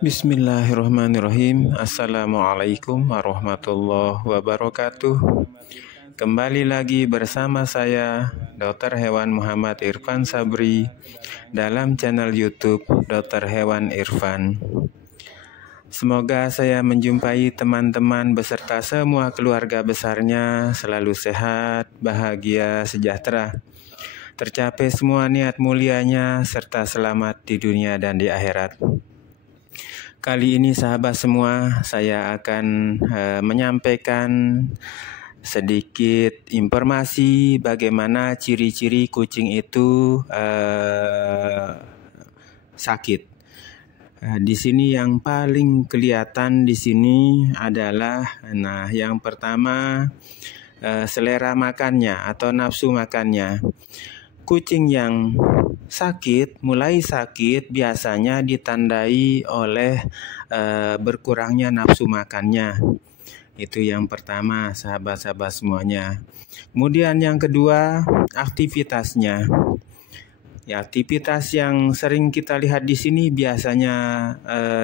Bismillahirrahmanirrahim. Assalamualaikum warahmatullahi wabarakatuh. Kembali lagi bersama saya Dr. Hewan Muhammad Irfan Sabri dalam channel YouTube Dr. Hewan Irfan. Semoga saya menjumpai teman-teman beserta semua keluarga besarnya selalu sehat, bahagia, sejahtera. Tercapai semua niat mulianya serta selamat di dunia dan di akhirat. Kali ini sahabat semua, saya akan menyampaikan sedikit informasi bagaimana ciri-ciri kucing itu sakit. Di sini yang paling kelihatan di sini adalah, yang pertama selera makannya atau nafsu makannya. Kucing yang mulai sakit biasanya ditandai oleh berkurangnya nafsu makannya. Itu yang pertama, sahabat-sahabat semuanya. Kemudian yang kedua, aktivitasnya. Ya, aktivitas yang sering kita lihat di sini biasanya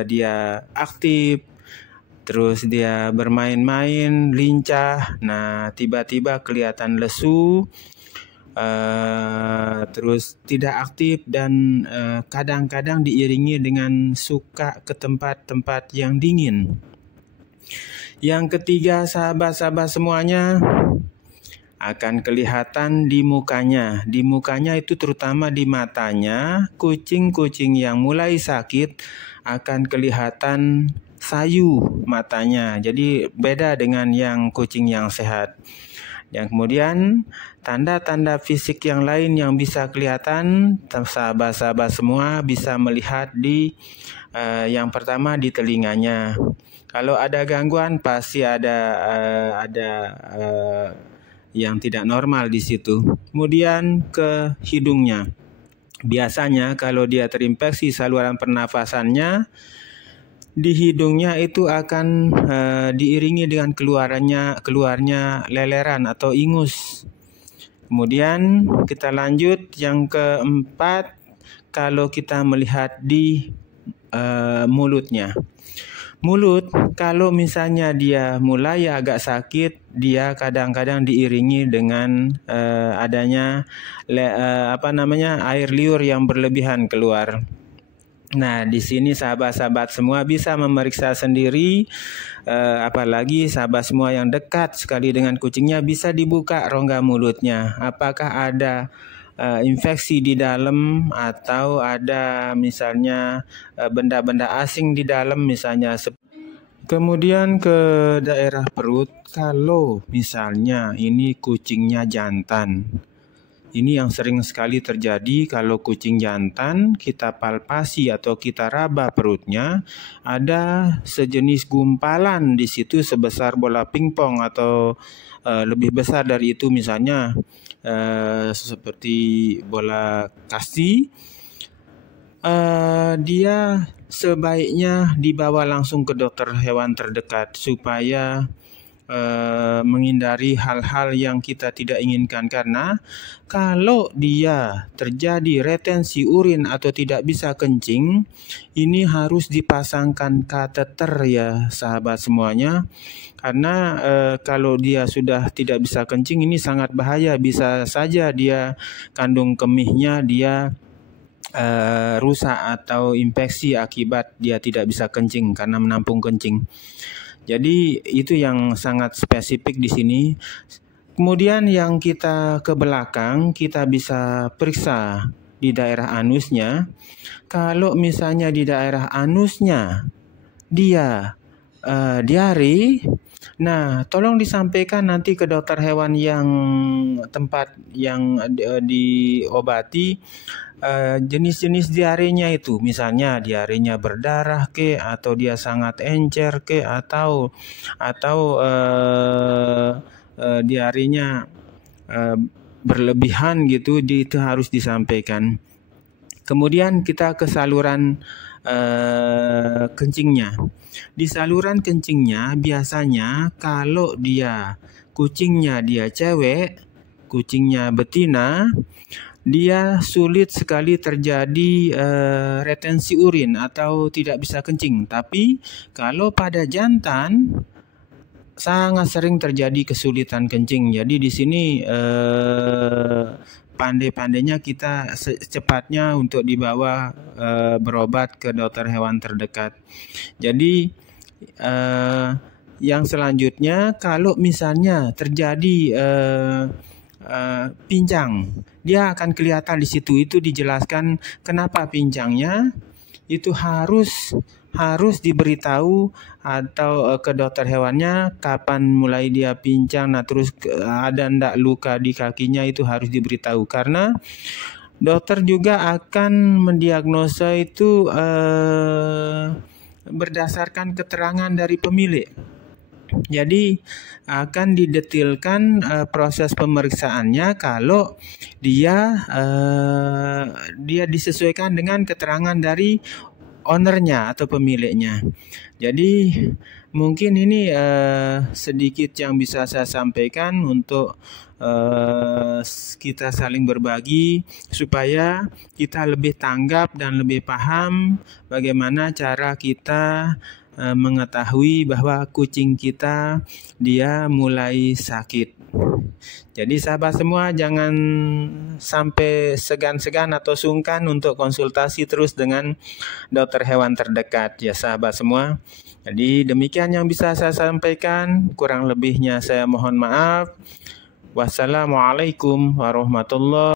dia aktif, terus dia bermain-main, lincah. Nah, tiba-tiba kelihatan lesu. Terus tidak aktif dan kadang-kadang diiringi dengan suka ke tempat-tempat yang dingin. Yang ketiga, sahabat-sahabat semuanya, akan kelihatan di mukanya. Di mukanya itu terutama di matanya. Kucing-kucing yang mulai sakit akan kelihatan sayu matanya. Jadi beda dengan yang kucing yang sehat. Yang kemudian tanda-tanda fisik yang lain yang bisa kelihatan, sahabat-sahabat semua bisa melihat di yang pertama di telinganya. Kalau ada gangguan pasti ada yang tidak normal di situ. Kemudian ke hidungnya. Biasanya kalau dia terinfeksi saluran pernafasannya, di hidungnya itu akan diiringi dengan keluarnya leleran atau ingus. Kemudian kita lanjut yang keempat, kalau kita melihat di mulutnya. Mulut, kalau misalnya dia mulai agak sakit, dia kadang-kadang diiringi dengan adanya air liur yang berlebihan keluar. Nah, di sini sahabat-sahabat semua bisa memeriksa sendiri, apalagi sahabat semua yang dekat sekali dengan kucingnya bisa dibuka rongga mulutnya. Apakah ada infeksi di dalam atau ada misalnya benda-benda asing di dalam misalnya. Kemudian ke daerah perut, kalau misalnya ini kucingnya jantan. Ini yang sering sekali terjadi kalau kucing jantan, kita palpasi atau kita raba perutnya, ada sejenis gumpalan di situ sebesar bola pingpong atau lebih besar dari itu, misalnya seperti bola kasti. Dia sebaiknya dibawa langsung ke dokter hewan terdekat supaya menghindari hal-hal yang kita tidak inginkan, karena kalau dia terjadi retensi urin atau tidak bisa kencing, ini harus dipasangkan kateter ya sahabat semuanya, karena kalau dia sudah tidak bisa kencing ini sangat bahaya, bisa saja dia kandung kemihnya dia rusak atau infeksi akibat dia tidak bisa kencing karena menampung kencing. Jadi itu yang sangat spesifik di sini. Kemudian yang kita ke belakang, kita bisa periksa di daerah anusnya. Kalau misalnya di daerah anusnya dia diare, nah tolong disampaikan nanti ke dokter hewan yang tempat yang diobati jenis-jenis diarenya itu, misalnya diarenya berdarah ke, atau dia sangat encer ke, atau diarenya berlebihan gitu, itu harus disampaikan. Kemudian kita ke saluran kencingnya. Di saluran kencingnya biasanya kalau dia kucingnya dia cewek, kucingnya betina, dia sulit sekali terjadi retensi urin atau tidak bisa kencing. Tapi kalau pada jantan sangat sering terjadi kesulitan kencing. Jadi di sini pandai-pandainya kita secepatnya untuk dibawa berobat ke dokter hewan terdekat. Jadi yang selanjutnya, kalau misalnya terjadi pincang, dia akan kelihatan di situ. Itu dijelaskan kenapa pincangnya itu harus diberitahu atau ke dokter hewannya kapan mulai dia pincang. Nah, terus ada ndak luka di kakinya, itu harus diberitahu, karena dokter juga akan mendiagnosa itu berdasarkan keterangan dari pemilik. Jadi akan didetilkan proses pemeriksaannya kalau dia disesuaikan dengan keterangan dari ownernya atau pemiliknya. Jadi mungkin ini sedikit yang bisa saya sampaikan untuk kita saling berbagi supaya kita lebih tanggap dan lebih paham bagaimana cara kita mengetahui bahwa kucing kita dia mulai sakit. Jadi sahabat semua, jangan sampai segan-segan atau sungkan untuk konsultasi terus dengan dokter hewan terdekat ya sahabat semua. Jadi demikian yang bisa saya sampaikan, kurang lebihnya saya mohon maaf. Wassalamualaikum warahmatullahi